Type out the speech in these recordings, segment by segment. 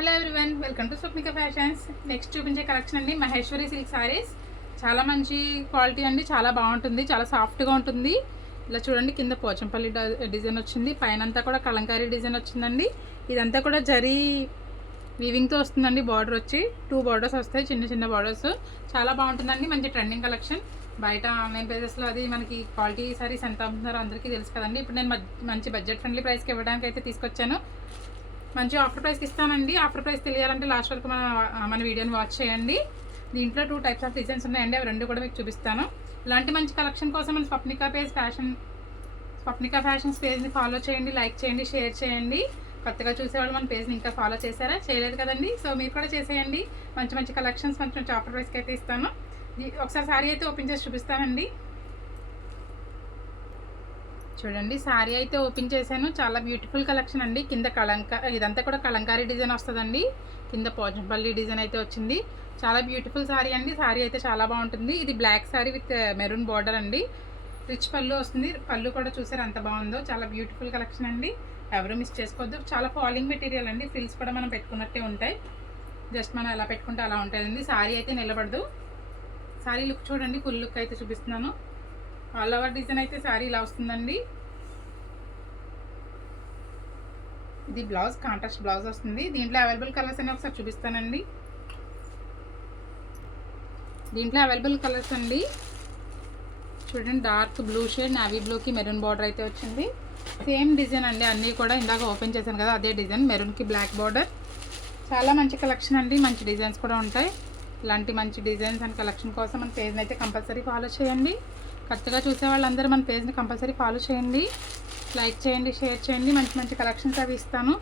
Hello everyone, welcome to Swapnika fashions. Next చూపించే collection అండి Maheshwari silk saris. చాలా మంచి క్వాలిటీ అండి, చాలా బాగుంటుంది, చాలా సాఫ్ట్గా ఉంటుంది. ఇలా చూడండి, కింద పోచంపల్లి డిజైన్ వచ్చింది, పైన అంతా కూడా కలంకారీ డిజైన్ వచ్చిందండి. ఇదంతా కూడా జరీ వీవింగ్తో వస్తుందండి. బార్డర్ వచ్చి 2 బార్డర్స్ వస్తాయి, చిన్న చిన్న బార్డర్స్. చాలా బాగుంటుందండి, మంచి ట్రెండింగ్ కలెక్షన్. బయట ఆన్లైన్ ప్రైజెస్లో అది మనకి క్వాలిటీ సారీస్ ఎంత అమ్ముతున్నారో అందరికీ తెలుసు కదండి. ఇప్పుడు నేను మంచి బడ్జెట్ ఫ్రెండ్లీ ప్రైస్కి ఇవ్వడానికి అయితే తీసుకొచ్చాను. మంచి ఆఫర్ ప్రైస్కి ఇస్తానండి. ఆఫర్ ప్రైస్ తెలియాలంటే లాస్ట్ వరకు మన వీడియోని వాచ్ చేయండి. దీంట్లో 2 టైప్స్ ఆఫ్ డిజైన్స్ ఉన్నాయండి, అవి 2 కూడా మీకు చూపిస్తాను. ఇలాంటి మంచి కలెక్షన్ కోసం మన స్వప్నిక ఫ్యాషన్స్ పేజ్ని ఫాలో చేయండి, లైక్ చేయండి, షేర్ చేయండి. కొత్తగా చూసేవాళ్ళు మన పేజ్ని ఇంకా ఫాలో చేశారా? చేయలేదు కదండి, సో మీరు కూడా చేసేయండి. మంచి మంచి కలెక్షన్స్ మంచి మంచి ఆఫర్ ప్రైస్కి అయితే ఇస్తాను. ఒకసారి సారీ అయితే ఓపెన్ చేసి చూపిస్తానండి. చూడండి, సారీ అయితే ఓపెన్ చేశాను. చాలా బ్యూటిఫుల్ కలెక్షన్ అండి. కింద ఇదంతా కూడా కలంకారీ డిజైన్ వస్తుందండి. కింద పోచంపల్లి డిజైన్ అయితే వచ్చింది. చాలా బ్యూటిఫుల్ సారీ అండి. సారీ అయితే చాలా బాగుంటుంది. ఇది black sari with maroon border అండి. రిచ్ పళ్ళు వస్తుంది. పళ్ళు కూడా చూసారు ఎంత బాగుందో. చాలా బ్యూటిఫుల్ కలెక్షన్ అండి, ఎవరు మిస్ చేసుకోవద్దు. చాలా ఫాలింగ్ మెటీరియల్ అండి. ఫ్రిల్స్ కూడా మనం పెట్టుకున్నట్టే ఉంటాయి. జస్ట్ మనం ఎలా పెట్టుకుంటే అలా ఉంటుందండి. సారీ అయితే నిలబడదు. సారీ లుక్ చూడండి, ఫుల్ లుక్ అయితే చూపిస్తున్నాను. ఆల్ ఓవర్ డిజైన్ అయితే సారీ ఇలా వస్తుందండి. ఇది బ్లౌజ్, కాంట్రాస్ట్ బ్లౌజ్ వస్తుంది. దీంట్లో అవైలబుల్ కలర్స్ అని ఒకసారి చూపిస్తానండి. దీంట్లో అవైలబుల్ కలర్స్ అండి చూడండి, డార్క్ బ్లూ షేడ్, నావీ బ్లూకి మెరూన్ బార్డర్ అయితే వచ్చింది. సేమ్ డిజైన్ అండి, అన్నీ కూడా ఇందాక ఓపెన్ చేశాను కదా అదే డిజైన్, మెరూన్కి బ్లాక్ బార్డర్. చాలా మంచి కలెక్షన్ అండి, మంచి డిజైన్స్ కూడా ఉంటాయి. ఇలాంటి మంచి డిజైన్స్ అండ్ కలెక్షన్ కోసం మన పేజ్ని అయితే కంపల్సరీ ఫాలో చేయండి. కొత్తగా చూసే వాళ్ళందరూ మన పేజ్ని కంపల్సరీ ఫాలో చేయండి, లైక్ చేయండి, షేర్ చేయండి. మంచి మంచి కలెక్షన్స్ అవి ఇస్తాను.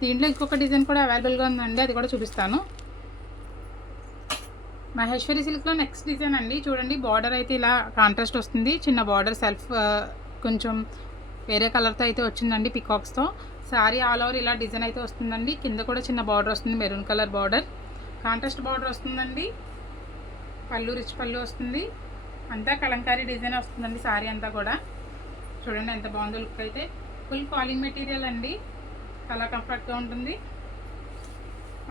దీంట్లో ఇంకొక డిజైన్ కూడా అవైలబుల్గా ఉందండి, అది కూడా చూపిస్తాను. మహేశ్వరి సిల్క్లో నెక్స్ట్ డిజైన్ అండి. చూడండి, బార్డర్ అయితే ఇలా కాంట్రాస్ట్ వస్తుంది. చిన్న బార్డర్ సెల్ఫ్ కొంచెం వేరే కలర్తో అయితే వచ్చిందండి, పికాక్స్తో. సారీ ఆల్ ఓవర్ ఇలా డిజైన్ అయితే వస్తుందండి. కింద కూడా చిన్న బార్డర్ వస్తుంది, maroon colour border, contrast border వస్తుందండి. పళ్ళు రిచ్ పళ్ళు వస్తుంది. అంతా కలంకారీ డిజైన్ వస్తుందండి సారీ అంతా కూడా. చూడండి ఎంత బాగుందో లుక్ అయితే. ఫుల్ ఫాలింగ్ మెటీరియల్ అండి, చాలా కంఫర్ట్గా ఉంటుంది.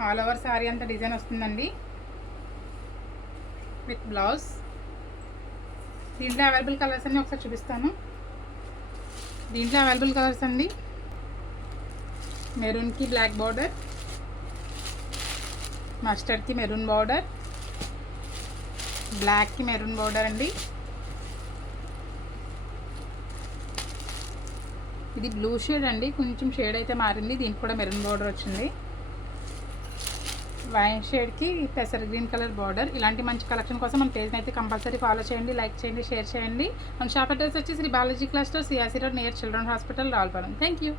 ఆల్ ఓవర్ సారీ అంతా డిజైన్ వస్తుందండి విత్ బ్లౌజ్. దీంట్లో అవైలబుల్ కలర్స్ అన్ని ఒకసారి చూపిస్తాను. దీంట్లో అవైలబుల్ కలర్స్ అండి, మెరూన్కి బ్లాక్ బార్డర్, మస్టర్డ్కి మెరూన్ బార్డర్, బ్లాక్కి మెరూన్ బార్డర్ అండి. ఇది బ్లూ షేడ్ అండి, కొంచెం షేడ్ అయితే మారింది. దీనికి కూడా మెరూన్ బార్డర్ వచ్చింది. వైన్ షేడ్కి పెసర్ గ్రీన్ కలర్ బార్డర్. ఇలాంటి మంచి కలెక్షన్ కోసం మన పేజ్ని అయితే కంపల్సరీ ఫాలో చేయండి, లైక్ చేయండి, షేర్ చేయండి. మన షాప్ అడ్రస్ వచ్చి Shri Balaji cluster, CRC road, near children hospital, Ravulapalem. Thank you.